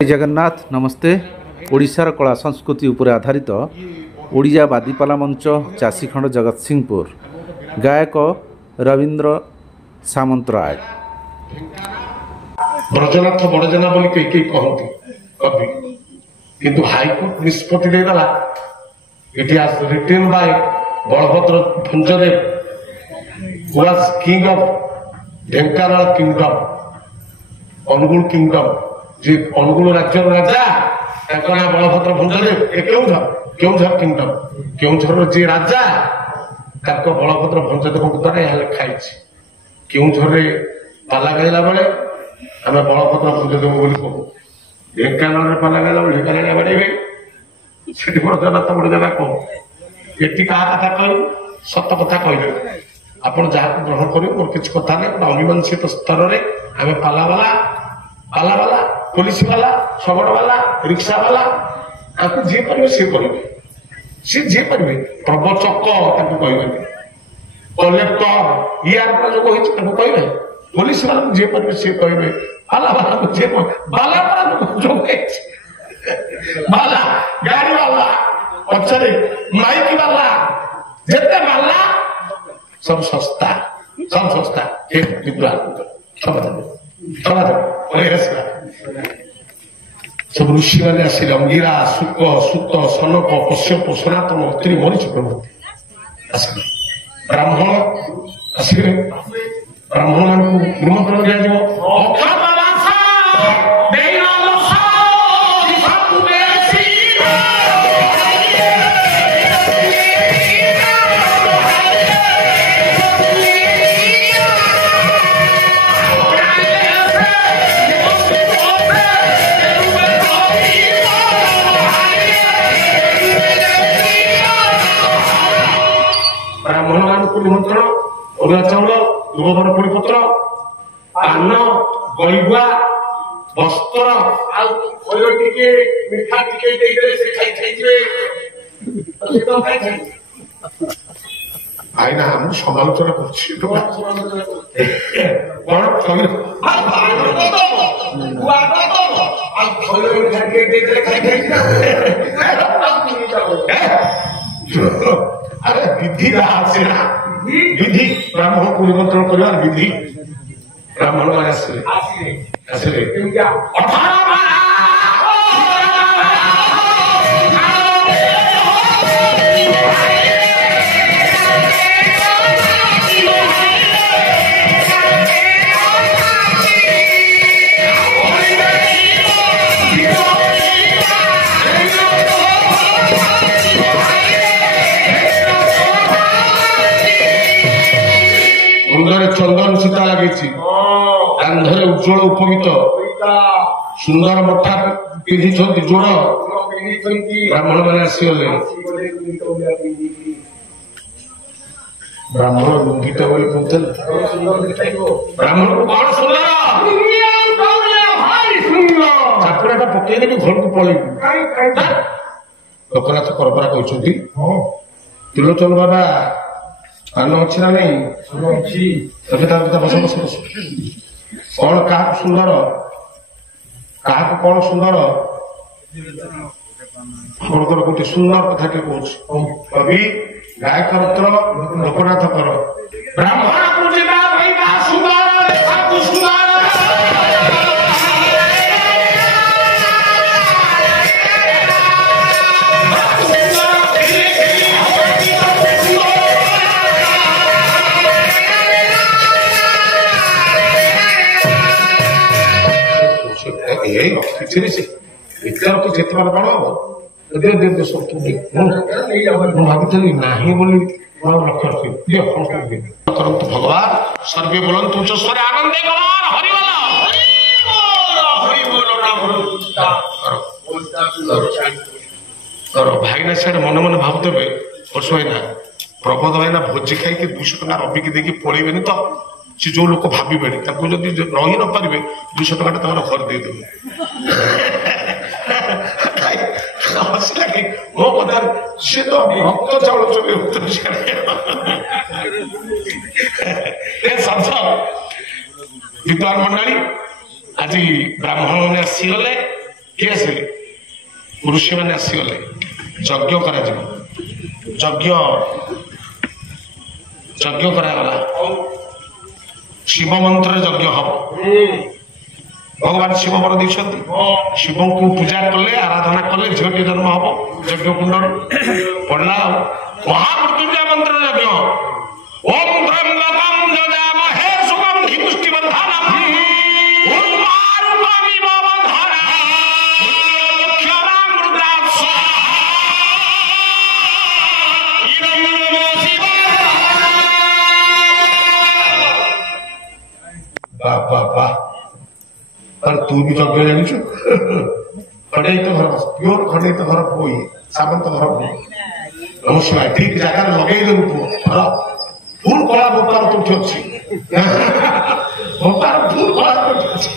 जगन्नाथ नमस्ते। ओडिशार कला संस्कृति उपर आधारित ओडिया बादीपाला मंच चाषीखंड जगत सिंहपुर गायक रवींद्र सामंतराय ब्रजनाथ बड़जना बोली कई कहती कवि किंतु हाईकोर्ट निष्पत्ति देला it was written by Balabhadra Bhanjadev who was king of Dhenkanal kingdom Anugul kingdom जे अनुगुल राज्य राजा ना बलभद्र भंजदेव केउझर किंगडम केउझर जे राजा बलभद्र भंजदेव द्वारा यह लिखाई केउझर पाला गाइला बेले आम बलभद्र भंजदेव बोली कहू ढेंकानाल पाला गाइला बेले ढेंकानाल बाड़ेबे से ब्रजनाथ बड़जना कह ये क्या कथा कह सत कथा कहले आपड़ जहाँ ग्रहण कर मोर किसी कथा नहीं अमीमांसित स्तर में आम पाला वाला पुलिस वाला शगड़ वाला रिक्शा वाला आपको जी पारे सी कहे सी जी पारे प्रवचक कहे कलेक्टर यार जो कहे पुलिस वाला को जी पारे सी कहे पाला वाला को जी बाला वाला जो बाला गाड़ी वाला पचरे माइक वाला जितने वाला सब सस्ता सब ऋषि मैंने आसिले अंगिरा सुक सुत सनक कश्यप सनातन अत्रि मरीच प्रभृति आसिले ब्राह्मण आसिले ब्राह्मण मान निमंत्रण दिया ब्राह्मण मान को निमंत्रण अरुआ चाउल गोबर पुड़ी पत्र पान गईबुआ वस्त्र टे मिठा टे आईना हम समालोचना कर अरे विधि विधि ब्राह्मण को निमंत्रण कर विधि ब्राह्मण मैंने आसिले मुंडे चंदन सीता लगे कांधरे उज्जवल उपमित सुंदर मठा पिंधि जोड़ ब्राह्मण मैंने आसीगले ब्राह्मण लुंगिट बोली कहते ब्राह्मण को कौन सुंदर चापुड़ा पकईदे घर को पलू लोकनाथ करपरा कहते त्रिलोचन बाबा पान अच्छी ना नहीं बस बस बस कौन क्या सुंदर क्या कौन सुंदर आपंकर गोटे सुंदर कथा के कौन कवि गायक रत्न लोकनाथ कर ब्राह्मण तो जितने कौन हम भावी ना बोली लक्ष्य रखी भगवान सर्वे बोलतु उच्चस्वर आनंदे भाईना सियाड़े मन मन भावुवे वर्ष भाईना प्रबोध भाईना भोजी खाई 200 टका रविकी देखिए पड़ेबे तो सी जो लोक भावे जदि रही न पारे 200 टका घर देदेवे मो कथा सी तो भक्त चाउल चोबे विद्वान मंडली आज ब्राह्मण मैंने आसीगले किए ଆସିଲେ ଋଷି ମାନେ ଆସିଗଲେ ଯଜ୍ଞ କରାଯିବ ଯଜ୍ଞ କରାଗଲା ଶିବ ମନ୍ତ୍ରରେ ଯଜ୍ଞ ହବ ଭଗବାନ ଶିବ ବର ଦେଇଛନ୍ତି ଶିବଙ୍କୁ ପୂଜା କଲେ ଆରାଧନା କଲେ ଝିଅଟି ଜନ୍ମ ହବ ଯଜ୍ଞ କୁଣ୍ଡରେ ପଡିଲା ମହାମୃତ୍ୟୁଞ୍ଜୟ ମନ୍ତ୍ର ଯଜ୍ଞ ଓಂ ତ୍ରୟମ୍ବକଂ ଯଜାମହେ ସୁଗନ୍ଧି ପୁଷ୍ଟିବର୍ଧନଂ ଓಂ ମାରୁକମିବ ବନ୍ଧନା ମୁଖ୍ୟମାମୃତା ସ୍ୱାହା ଇଦଂ ନମୋ ଶିବାୟ ବାଃ और तू भी जग जानी खंडई तो घर प्योर खंडई तो घर पुई सामंत घर पुई नमस्कार ठीक जगह लगे देबु पुओ घर फुल कला बोपार तो अच्छी बोपार फुल कला तो अच्छी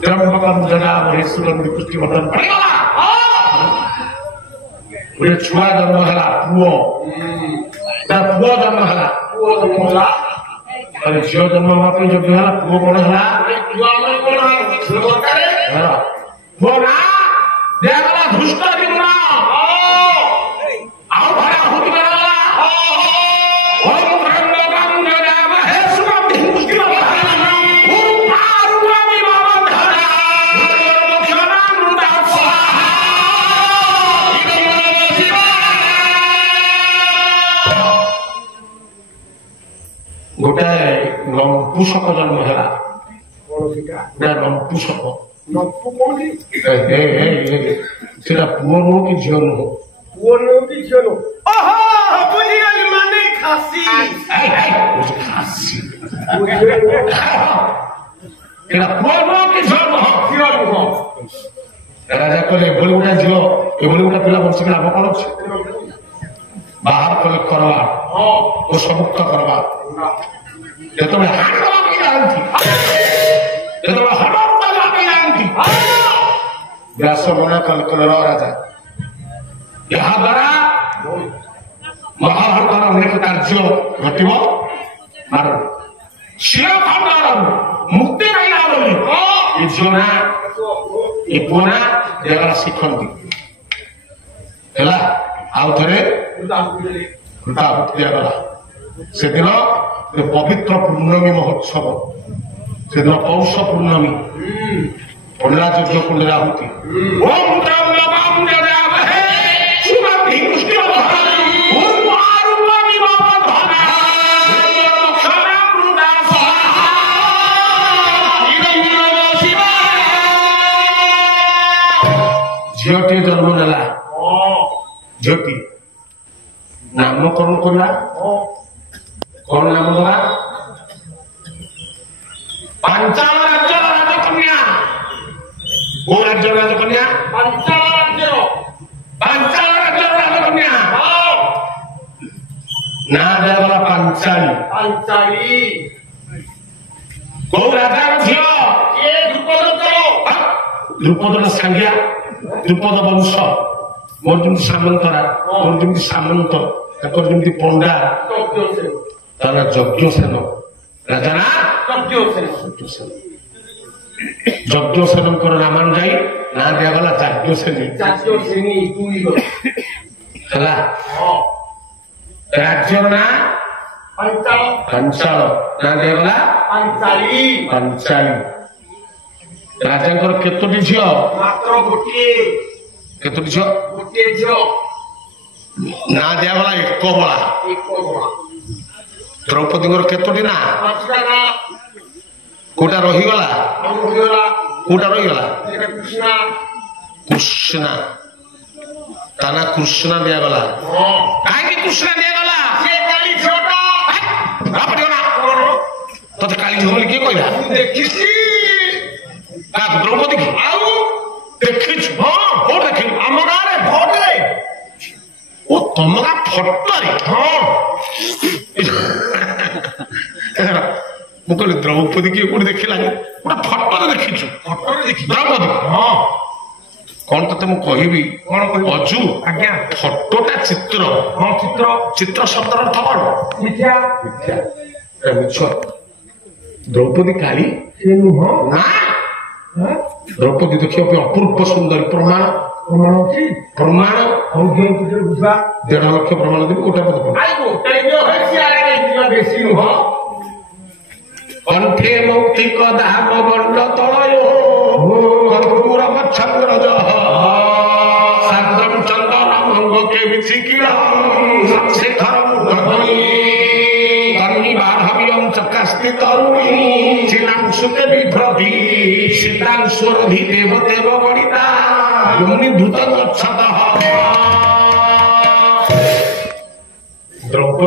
त्र्यंबकम जजामहे सुगंधि पुष्टिवर्धनं पड़गला गोटे छुआ जन्म है पुओ जन्म है अरे झील जन्म हवा जो है पुओ कौन है पुओ ना देगला दुष्ट निम्न आओ भरा हुत गला ओम त्र्यंबकं यजामहे सुगंधि पुष्टिवर्धनं ओम मारुकमिव बन्धना मुख्यमामृता स्वाहा इदं नमो शिवाय गोटाए नपुंसक जन्म है नपुंसक सेटा पुओ नुह कि झील नुह पुओ नुह कि झील माने खासी पुओ नुह कि झील नुह राजा कहले एभली गोटे झील एभली गोटे पिला बंचिक लाभ कौन अच्छे बाहर कले करवा दोषमुक्त करवा ଯେତେବେଳେ ହାଟ ବାକି ଯାଆନ୍ତି ଯେତେବେଳେ ହାଟ ବାକି ଯାଆନ୍ତି ବ୍ୟାସ ମନା କଲେ ରାଜା ଏହା ଦ୍ୱାରା ମହାଭାରତର ଅନେକ କାର୍ଯ୍ୟ ଘଟିବ ଆଉ ଶିଳଖଣ୍ଡର ମୁକ୍ତି ପାଇଲା ବୋଲି ଏ ଝିଅ ନା ଏ ପୁଅ ନା ଦେଗଲା ଶିଖନ୍ତି ହେଲା ଆଉ ଥରେ ଦିଆଗଲା ସେଦିନ पवित्र पूर्णमी महोत्सव से दिन पौष पूर्णमी पड़ा यज्ञ कुंड आहुति ओम त्र्यंबकं यजामहे सुगंधि पुष्टिवर्धनं ओम मारुकमिव बन्धना मुख्यमामृता स्वाहा इदं नमो शिवाय झीलटी जन्म नेला झीलटी नामकरण कला कौन नाम दला पांचाल राज्य राजकन्या वो राज्य राजकन्या पांचाल राज्य राजकन्या ना देवला पांचाली को राजा झियो ये द्रुपद संज्ञा द्रुपद वंश मोर जमी सामंतरा मोर जमी सामंत जमी पंडा ताना यज्ञसेन राजा ना यज्ञसेन नामान जाई ना दिगला याज्ञसेनी राज्य ना पंचाल ना दिगला पंचाली राजा केतोटी झील मात्र गोटे केतोटी झील गोटे झील ना दिगला एक बड़ा द्रौपदी केतोटी ना कोटा रहीगला कोटा रहीगला कृष्णा ताना कृष्णा दिगला कहीं कृष्णा दिगला तोते काली झील बोली किए कहला द्रौपदी की देखी आम गाँव भोट ओ तुम गाँ फटरे हाँ मुझे द्रौपदी किए कौन देखला गोटे फटरे देखी द्रौपदी हाँ कौन ते मुझे कौन अजू आज्ञा फटोटा चित्र हाँ चित्र शब्द अर्थ कौन मिथ्या मिछ द्रौपदी काली ना ଦ୍ରୌପଦୀ ଦେଖିବା ପାଇଁ ଅପୂର୍ବ ସୁନ୍ଦରୀ ପ୍ରମାଣ ପ୍ରମାଣ ଅଛି ପ୍ରମାଣ ହଉ କେଉଁଥିରେ ବୁଝା 1.5 ଲକ୍ଷ ପ୍ରମାଣ ଦେବି ଗୋଟେ ପଦ ପ୍ରମାଣ। ଆରେ ଗୋଟେ ଦିନ ହେଇଛି ଆରେ ନେଇଯିବା ବେଶୀ ନୁହଁ କଣ୍ଠେ ମୌକ୍ତିକ ଦାମ ଗଣ୍ଡ ତଳୟ କର୍ପୂର ମଚ୍ଛନ୍ଦ୍ରଜ ସାନ୍ଦ୍ରମ ଚନ୍ଦନ ମଙ୍ଗ କେ ବିଚିକିଳ ଶେଖର ମୁଖମଣି ତନ୍ନି ବାଢବିୟಂ ଚକାସ୍ତି ତରୁଣୀ ଚିନାଂଶୁତେ ବିଭ୍ରତି ଶୀତାଂଶୁରଧି ଦେବ ଦେବ ବଣିତା ୟୋନି ଧୂତ ଗଚ୍ଛତଃ। ଦ୍ରୌପଦୀ